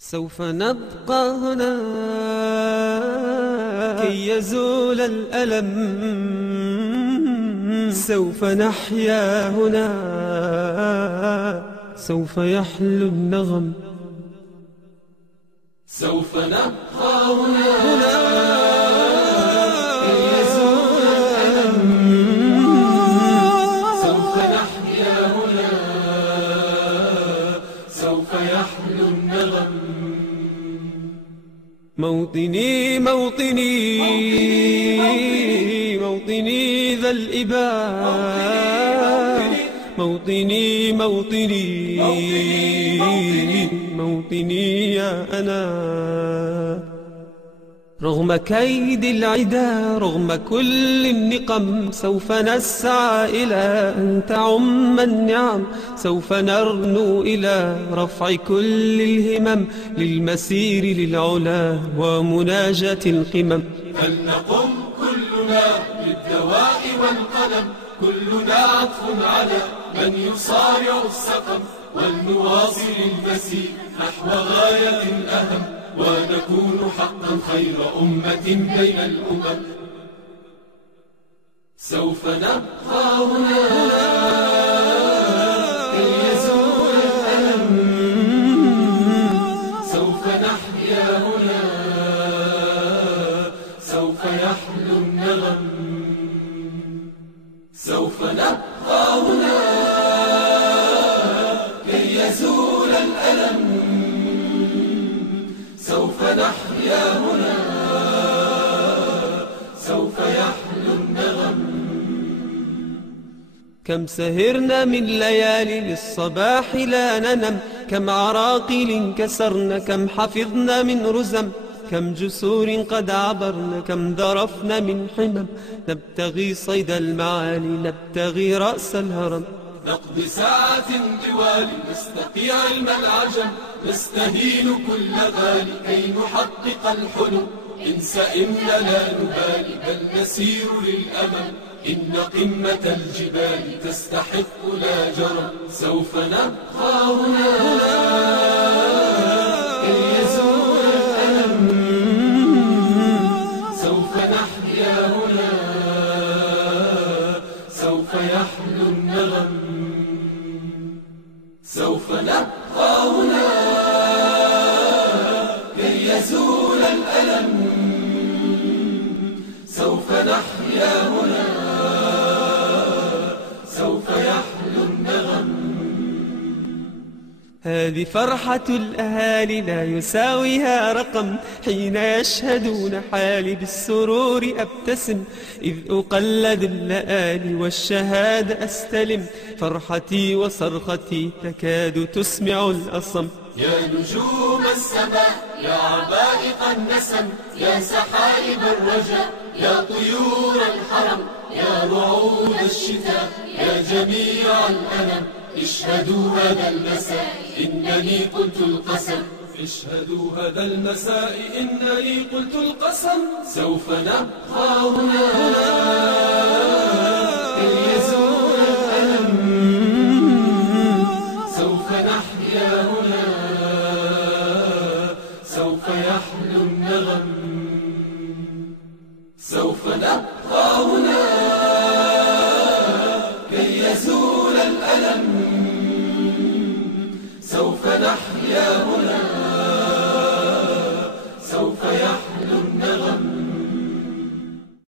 سوف نبقى هنا كي يزول الألم، سوف نحيا هنا، سوف يحلو النغم. سوف نبقى هنا كي يزول الألم، سوف نحيا هنا، سوف يحلو النغم. موطني موطني موطني ذا الإباء، موطني موطني موطني يا أنا. رغم كيد العدا، رغم كل النقم، سوف نسعى إلى أن تعم النعم، سوف نرنو إلى رفع كل الهمم، للمسير للعلا ومناجاة القمم. فلنقم كلنا بالدواء والقلم، كلنا عطف على من يصارع السقم، ولنواصل المسير نحو غاية أهم، ونكون حقا خير أمة بين الأمم. سوف نبقى هنا كي يزول الألم، سوف نحيا هنا، سوف يحلو النغم. سوف نبقى هنا كي يزول الألم، سوف نحيا هنا، سوف يحلو النغم. كم سهرنا من ليالي للصباح لا ننم، كم عراقيل كسرنا، كم حفظنا من رزم، كم جسور قد عبرنا، كم ذرفنا من حمم، نبتغي صيد المعالي، نبتغي رأس الهرم. نقضي ساعة طوال نستقي علم العجم، نستهين كل غالي كي نحقق الحلم. إن سئمنا لا نبالي بل نسير للأمل، إن قمة الجبال تستحق لا جرم. سوف نبقى هنا كي يزول الألم، سوف نحيا هنا، سوف يحلو النغم. سوف نبقى هنا كي يزول الألم، سوف نحيا هنا، سوف يحلو النغم. هذه فرحة الأهالي لا يساويها رقم، حين يشهدون حالي بالسرور أبتسم، إذ أقلد اللآلي والشهادة أستلم، فرحتي وصرختي تكاد تسمع الأصم. يا نجوم السماء، يا عبائق النسم، يا سحائب الرجاء، يا طيور الحرم، يا رعود الشتاء، يا جميع الأنم، اشهدوا هذا المساء إنني قلت القسم. اشهدوا هذا المساء إنني قلت القسم. سوف نبقى هنا كي يزول الألم، سوف نحيا هنا، سوف يحلو النغم. سوف نبقى هنا